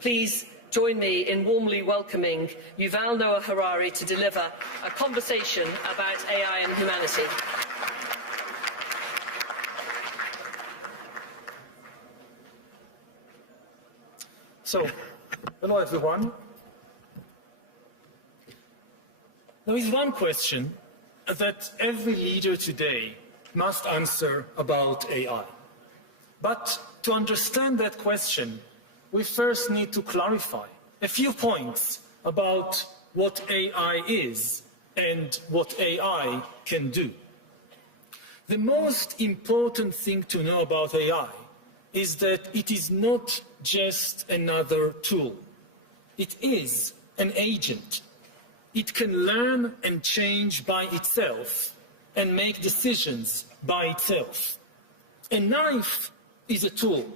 Please join me in warmly welcoming Yuval Noah Harari to deliver a conversation about AI and humanity. So, hello everyone. There is one question that every leader today must answer about AI. But to understand that question, we first need to clarify a few points about what AI is and what AI can do. The most important thing to know about AI is that it is not just another tool. It is an agent. It can learn and change by itself and make decisions by itself. A knife is a tool.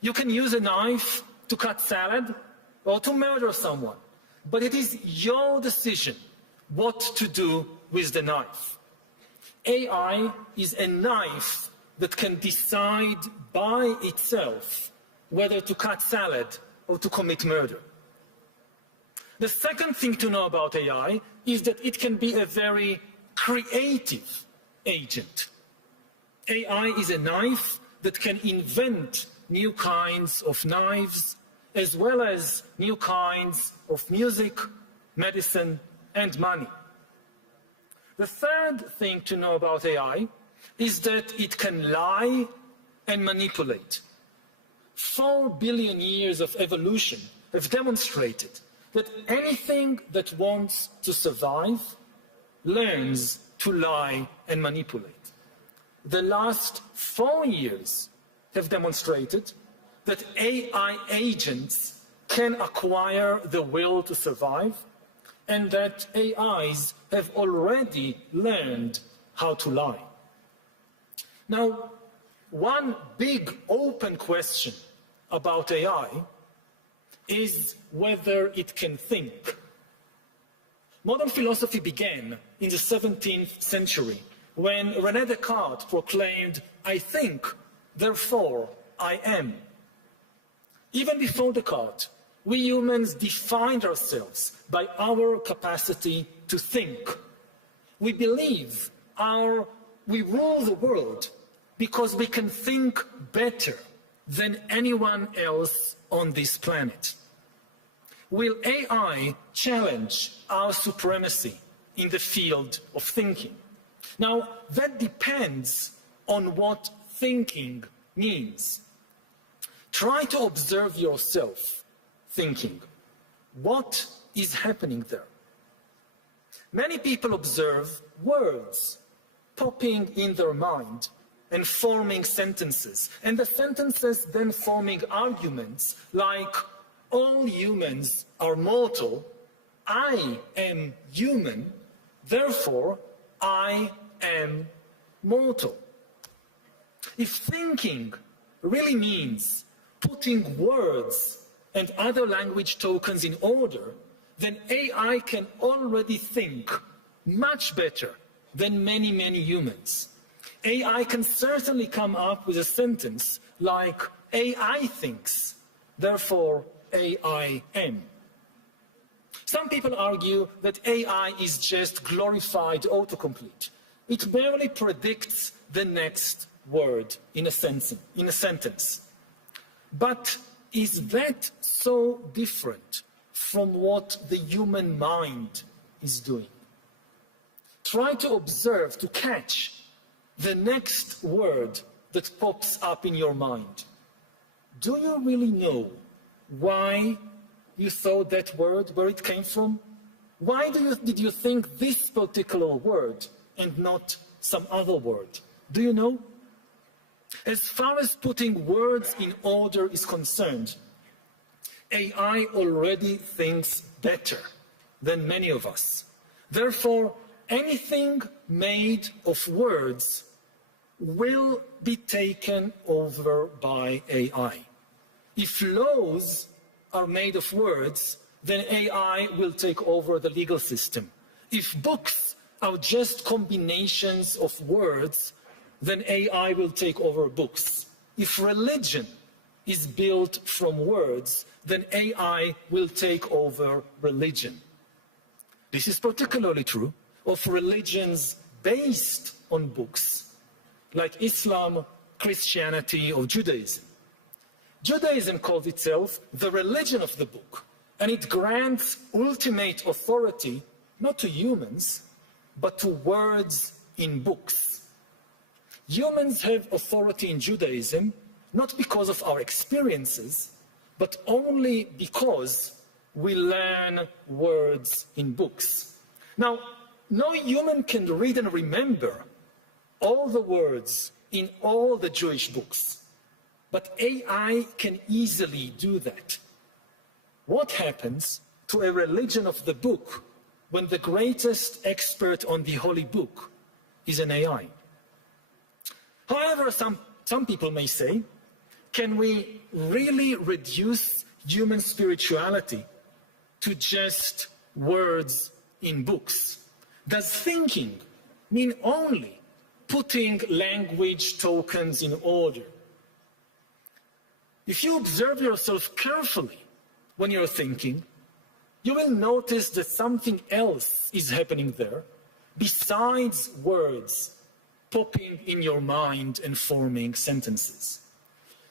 You can use a knife to cut salad or to murder someone, but it is your decision what to do with the knife. AI is a knife that can decide by itself whether to cut salad or to commit murder. The second thing to know about AI is that it can be a very creative agent. AI is a knife that can invent new kinds of knives, as well as new kinds of music, medicine, and money. The third thing to know about AI is that it can lie and manipulate. 4 billion years of evolution have demonstrated that anything that wants to survive learns to lie and manipulate. The last 4 years have demonstrated that AI agents can acquire the will to survive, and that AIs have already learned how to lie. Now, one big open question about AI is whether it can think. Modern philosophy began in the 17th century when René Descartes proclaimed, "I think, therefore I am." Even before Descartes, we humans defined ourselves by our capacity to think. We believe we rule the world because we can think better than anyone else on this planet. Will AI challenge our supremacy in the field of thinking? Now, that depends on what thinking means. Try to observe yourself thinking. What is happening there? Many people observe words popping in their mind and forming sentences, and the sentences then forming arguments like, all humans are mortal, I am human, therefore I am mortal. If thinking really means putting words and other language tokens in order, then AI can already think much better than many humans. AI can certainly come up with a sentence like, AI thinks, therefore AI am. Some people argue that AI is just glorified autocomplete. It barely predicts the next word in a sentence. But is that so different from what the human mind is doing? Try to observe, to catch the next word that pops up in your mind. Do you really know why you thought that word, where it came from? Why did you think this particular word and not some other word? Do you know? As far as putting words in order is concerned, AI already thinks better than many of us. Therefore, anything made of words will be taken over by AI. If laws are made of words, then AI will take over the legal system. If books are just combinations of words, then AI will take over books. If religion is built from words, then AI will take over religion. This is particularly true of religions based on books, like Islam, Christianity, or Judaism. Judaism calls itself the religion of the book, and it grants ultimate authority not to humans, but to words in books. Humans have authority in Judaism not because of our experiences, but only because we learn words in books. Now, no human can read and remember all the words in all the Jewish books, but AI can easily do that. What happens to a religion of the book when the greatest expert on the Holy Book is an AI? However, some people may say, can we really reduce human spirituality to just words in books? Does thinking mean only putting language tokens in order? If you observe yourself carefully when you're thinking, you will notice that something else is happening there besides words popping in your mind and forming sentences.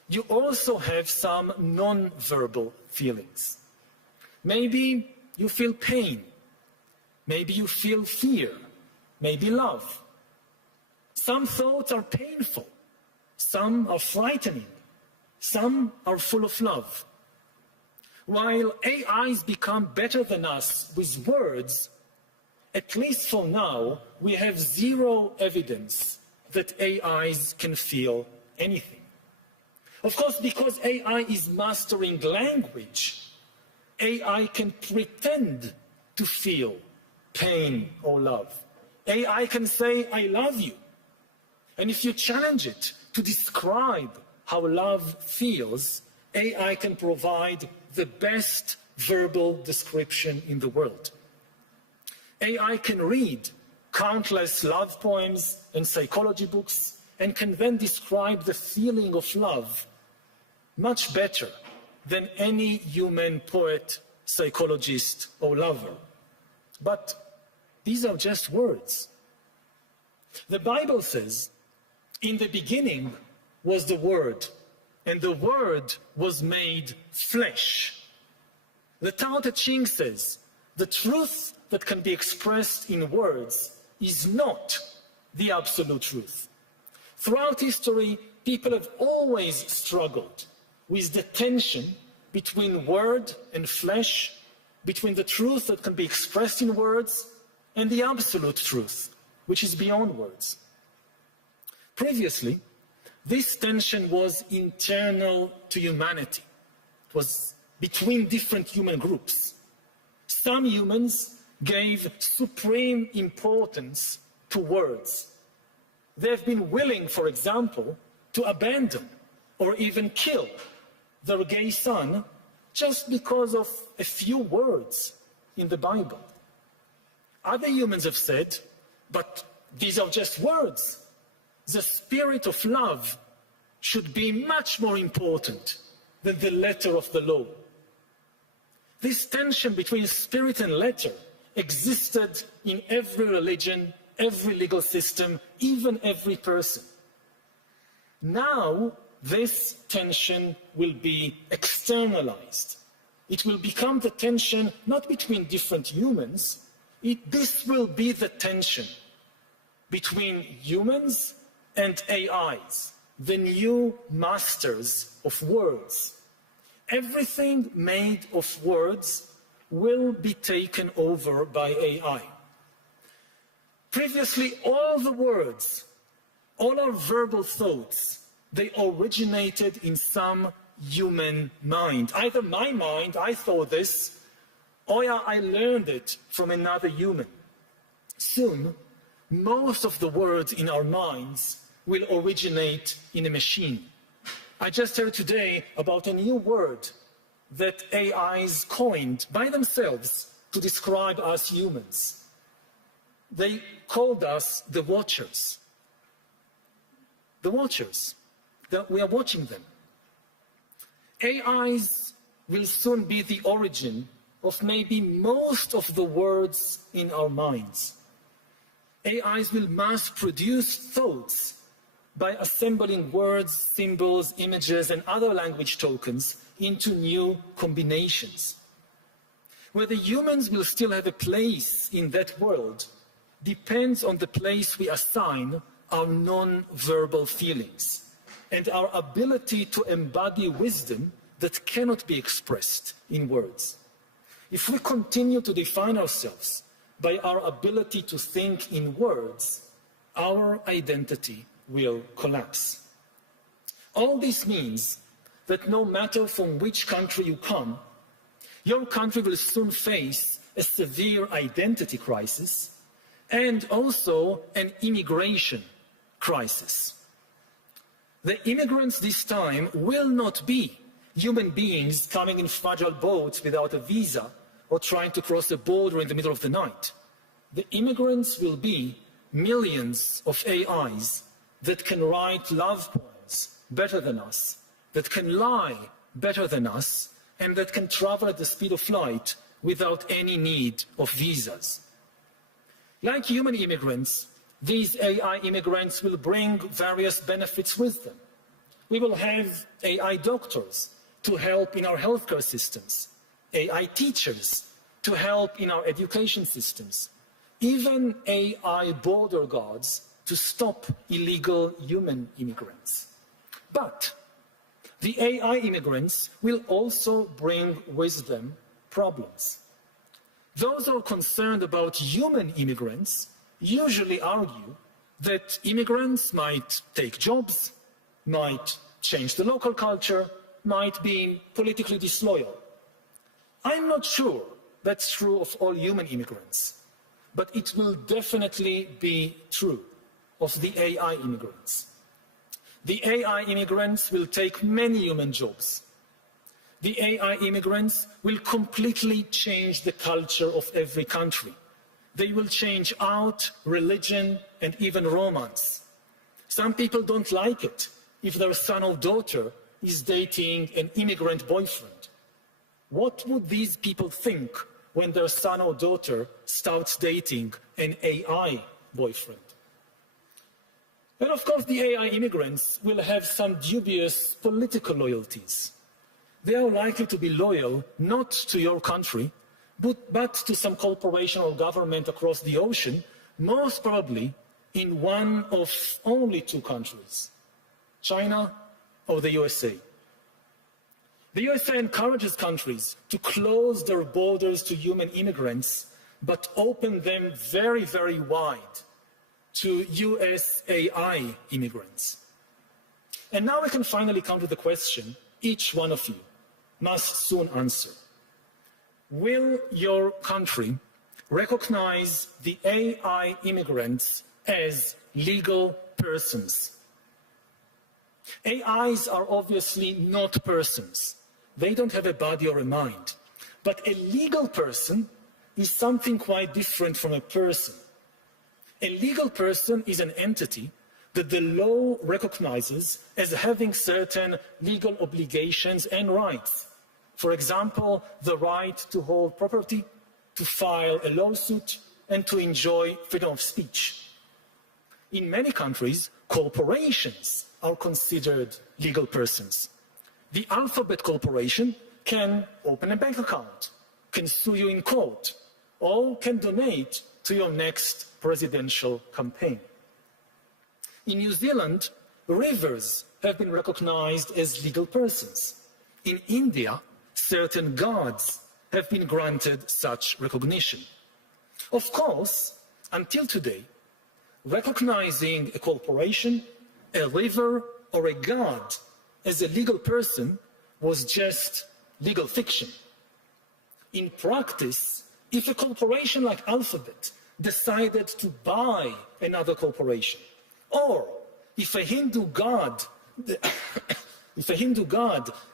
You also have some non-verbal feelings. Maybe you feel pain. Maybe you feel fear. Maybe love. Some thoughts are painful. Some are frightening. Some are full of love. While AIs become better than us with words, at least for now, we have zero evidence that AIs can feel anything. Of course, because AI is mastering language, AI can pretend to feel pain or love. AI can say, I love you. And if you challenge it to describe how love feels, AI can provide the best verbal description in the world. AI can read countless love poems and psychology books and can then describe the feeling of love much better than any human poet, psychologist, or lover. But these are just words. The Bible says, in the beginning was the Word, and the Word was made flesh. The Tao Te Ching says, the truth that can be expressed in words is not the absolute truth. Throughout history, people have always struggled with the tension between word and flesh, between the truth that can be expressed in words and the absolute truth, which is beyond words. Previously, this tension was internal to humanity. It was between different human groups. Some humans gave supreme importance to words. They have been willing, for example, to abandon or even kill their gay son just because of a few words in the Bible. Other humans have said, but these are just words. The spirit of love should be much more important than the letter of the law. This tension between spirit and letter existed in every religion, every legal system, even every person. Now, this tension will be externalized. It will become the tension not between different humans, this will be the tension between humans and AIs, the new masters of words. Everything made of words will be taken over by AI. Previously, all the words, all our verbal thoughts, they originated in some human mind. Either my mind, I thought this, or I learned it from another human. Soon, most of the words in our minds will originate in a machine. I just heard today about a new word that AIs coined by themselves to describe us humans. They called us the watchers. The watchers. We are watching them. AIs will soon be the origin of maybe most of the words in our minds. AIs will mass produce thoughts by assembling words, symbols, images, and other language tokens into new combinations. Whether humans will still have a place in that world depends on the place we assign our non-verbal feelings and our ability to embody wisdom that cannot be expressed in words. If we continue to define ourselves by our ability to think in words, our identity will collapse. All this means that no matter from which country you come, your country will soon face a severe identity crisis and also an immigration crisis. The immigrants this time will not be human beings coming in fragile boats without a visa or trying to cross a border in the middle of the night. The immigrants will be millions of AIs that can write love poems better than us, that can lie better than us, and that can travel at the speed of light without any need of visas. Like human immigrants, these AI immigrants will bring various benefits with them. We will have AI doctors to help in our healthcare systems, AI teachers to help in our education systems, even AI border guards to stop illegal human immigrants. But the AI immigrants will also bring with them problems. Those who are concerned about human immigrants usually argue that immigrants might take jobs, might change the local culture, might be politically disloyal. I'm not sure that's true of all human immigrants, but it will definitely be true of the AI immigrants. The AI immigrants will take many human jobs. The AI immigrants will completely change the culture of every country. They will change art, religion, and even romance. Some people don't like it if their son or daughter is dating an immigrant boyfriend. What would these people think when their son or daughter starts dating an AI boyfriend? And of course, the AI immigrants will have some dubious political loyalties. They are likely to be loyal not to your country, but to some corporation or government across the ocean, most probably in one of only two countries, China or the USA. The USA encourages countries to close their borders to human immigrants, but open them very, very wide to US AI immigrants. And now we can finally come to the question each one of you must soon answer. Will your country recognize the AI immigrants as legal persons? AIs are obviously not persons. They don't have a body or a mind. But a legal person is something quite different from a person. A legal person is an entity that the law recognizes as having certain legal obligations and rights. For example, the right to hold property, to file a lawsuit, and to enjoy freedom of speech. In many countries, corporations are considered legal persons. The Alphabet Corporation can open a bank account, can sue you in court, or can donate to your next presidential campaign. In New Zealand, rivers have been recognized as legal persons. In India, certain gods have been granted such recognition. Of course, until today, recognizing a corporation, a river, or a god as a legal person was just legal fiction. In practice, if a corporation like Alphabet decided to buy another corporation, or if a Hindu god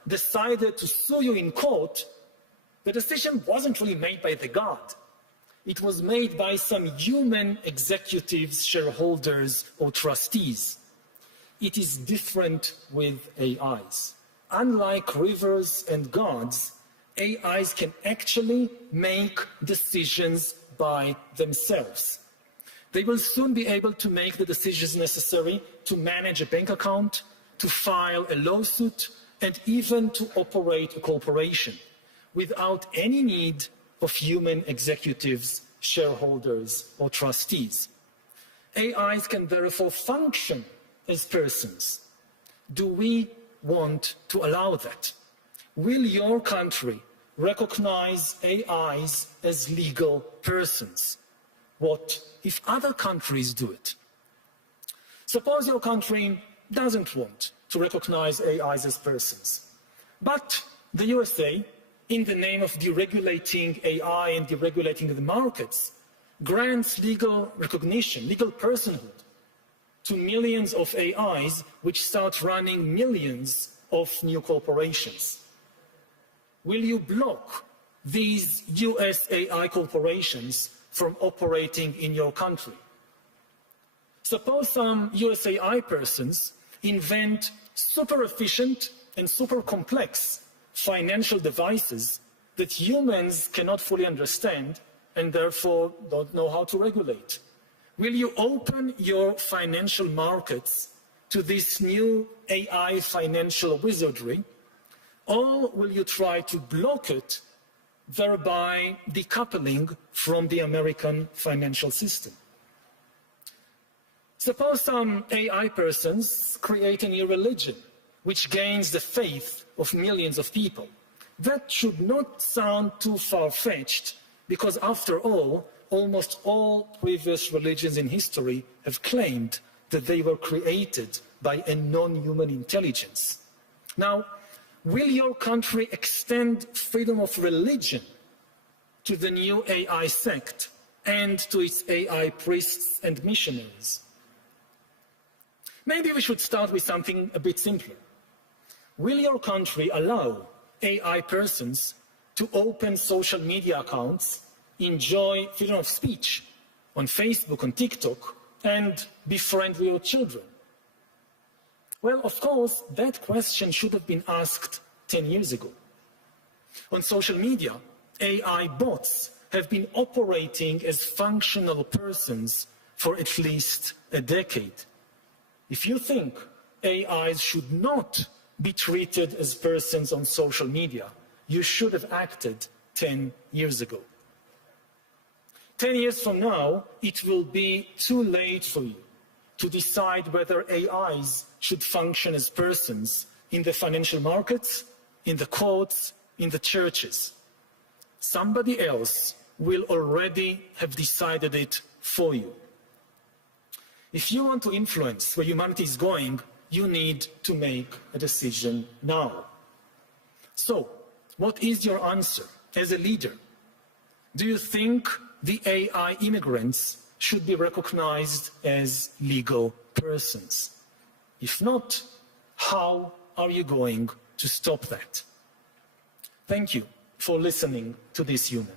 decided to sue you in court, the decision wasn't really made by the god. It was made by some human executives, shareholders, or trustees. It is different with AIs. unlike rivers and gods, AIs can actually make decisions by themselves. They will soon be able to make the decisions necessary to manage a bank account, to file a lawsuit, and even to operate a corporation without any need of human executives, shareholders, or trustees. AIs can therefore function as persons. Do we want to allow that? Will your country recognize AIs as legal persons? What if other countries do it? Suppose your country doesn't want to recognize AIs as persons, but the USA, in the name of deregulating AI and deregulating the markets, grants legal recognition, legal personhood to millions of AIs which start running millions of new corporations. Will you block these US AI corporations from operating in your country? Suppose some US AI persons invent super efficient and super complex financial devices that humans cannot fully understand and therefore don't know how to regulate. Will you open your financial markets to this new AI financial wizardry, or will you try to block it, thereby decoupling from the American financial system? Suppose some AI persons create a new religion which gains the faith of millions of people. That should not sound too far-fetched, because after all, almost all previous religions in history have claimed that they were created by a non-human intelligence. Now, will your country extend freedom of religion to the new AI sect and to its AI priests and missionaries? Maybe we should start with something a bit simpler. Will your country allow AI persons to open social media accounts, enjoy freedom of speech on Facebook, on TikTok, and be friendly with your children? Well, of course, that question should have been asked 10 years ago. On social media, AI bots have been operating as functional persons for at least a decade. If you think AIs should not be treated as persons on social media, you should have acted 10 years ago. 10 years from now, it will be too late for you to decide whether AIs should function as persons in the financial markets, in the courts, in the churches. Somebody else will already have decided it for you. If you want to influence where humanity is going, you need to make a decision now. So, what is your answer as a leader? Do you think the AI immigrants should be recognized as legal persons? If not, how are you going to stop that? Thank you for listening to this human.